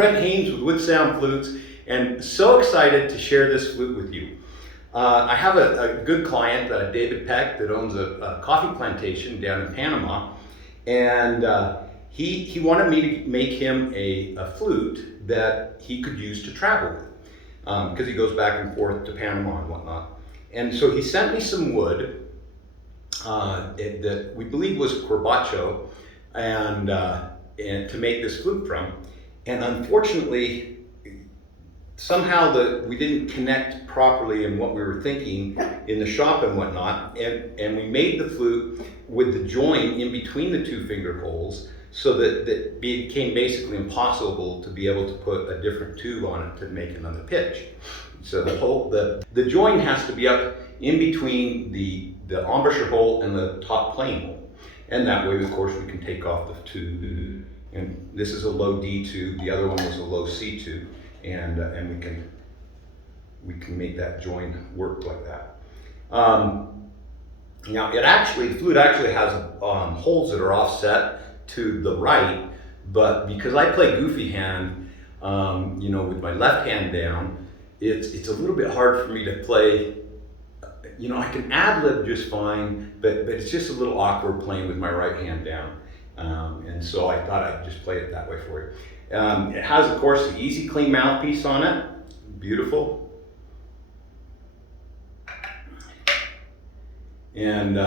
Brent Haynes with Wood Sound Flutes, and so excited to share this flute with you. I have a good client, David Peck, that owns a coffee plantation down in Panama, and he wanted me to make him a flute that he could use to travel with, because he goes back and forth to Panama and whatnot. And so he sent me some wood that we believe was corbacho, and to make this flute from. And unfortunately, somehow we didn't connect properly in what we were thinking in the shop and whatnot, and we made the flute with the join in between the two finger holes, so that it became basically impossible to be able to put a different tube on it to make another pitch. So the join has to be up in between the embouchure hole and the top plane hole, and that way, of course, we can take off the tube. And this is a low D tube. The other one was a low C tube. And we can make that join work like that. Now the flute actually has holes that are offset to the right, but because I play goofy hand, with my left hand down, it's a little bit hard for me to play. I can ad-lib just fine, but it's just a little awkward playing with my right hand down. And so I thought I'd just play it that way for you. It has, of course, the easy clean mouthpiece on it. Beautiful. And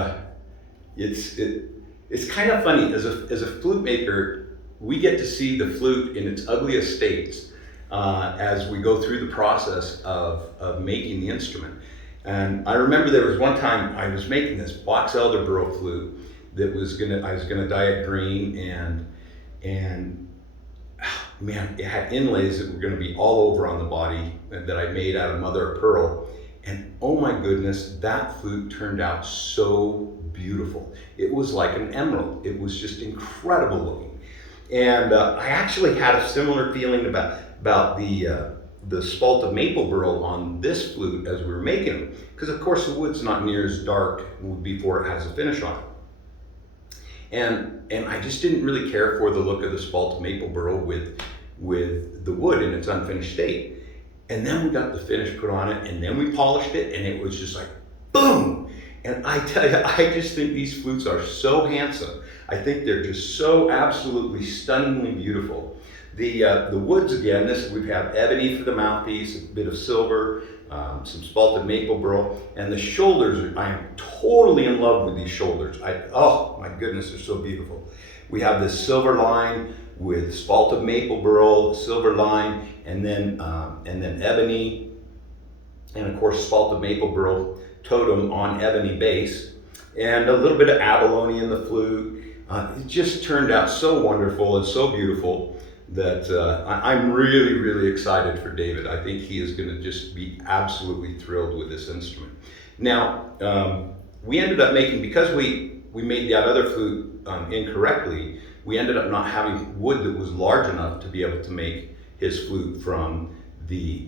it's kind of funny, as a flute maker, we get to see the flute in its ugliest states as we go through the process of making the instrument. And I remember there was one time I was making this box elder burrow flute that I was gonna dye it green, and man, it had inlays that were gonna be all over on the body that I made out of mother of pearl. And oh my goodness, that flute turned out so beautiful. It was like an emerald. It was just incredible looking. And I actually had a similar feeling about the spalt of maple burl on this flute as we were making them, because of course the wood's not near as dark before it has a finish on it. And I just didn't really care for the look of the spalt of maple burl with the wood in its unfinished state. And then we got the finish put on it, and then we polished it, and it was just like, boom! And I tell you, I just think these flutes are so handsome. I think they're just so absolutely stunningly beautiful. The woods, again, we have ebony for the mouthpiece, a bit of silver, some spalted maple burl, and the shoulders, I am totally in love with these shoulders. Oh my goodness, they're so beautiful. We have this silver line with spalted maple burl, silver line, and then ebony, and of course spalted maple burl totem on ebony base, and a little bit of abalone in the flute. It just turned out so wonderful and so beautiful that I'm really, really excited for David. I think he is going to just be absolutely thrilled with this instrument. Now, we ended up making, because we made that other flute incorrectly, we ended up not having wood that was large enough to be able to make his flute from the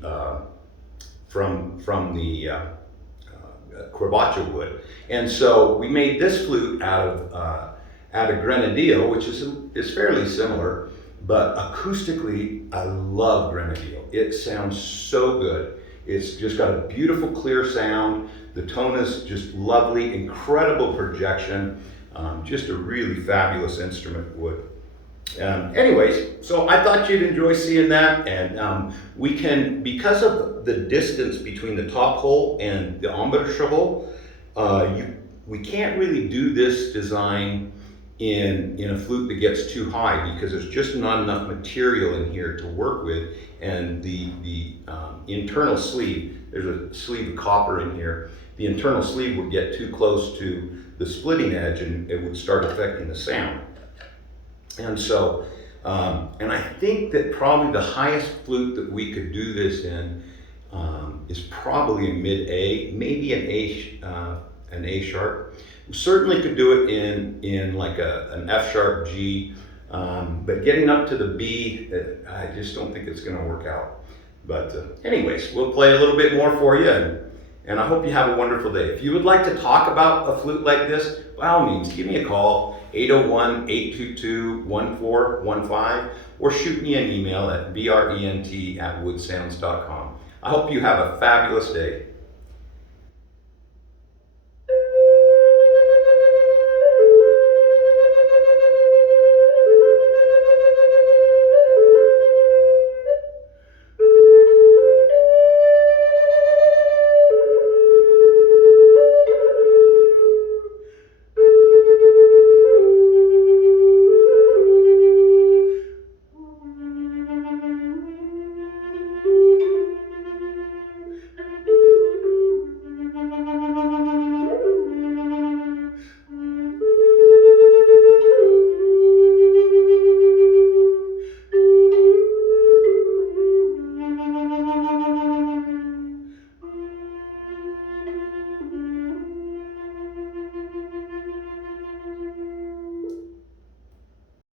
corbacho wood. And so we made this flute out of grenadillo, which is fairly similar. But acoustically, I love grenadillo. It sounds so good. It's just got a beautiful, clear sound. The tone is just lovely, incredible projection. Just a really fabulous instrument wood. Anyways, so I thought you'd enjoy seeing that. And we can, because of the distance between the top hole and the embouchure hole, we can't really do this design in a flute that gets too high, because there's just not enough material in here to work with, and the internal sleeve, there's a sleeve of copper in here, the internal sleeve would get too close to the splitting edge and it would start affecting the sound. And so, and I think that probably the highest flute that we could do this in is probably a mid A, maybe an A sharp. We certainly could do it in like an F sharp G, but getting up to the B, I just don't think it's going to work out. But anyways, we'll play a little bit more for you, And I hope you have a wonderful day. If you would like to talk about a flute like this, by all means, give me a call, 801-822-1415, or shoot me an email at brent@woodsounds.com. I hope you have a fabulous day.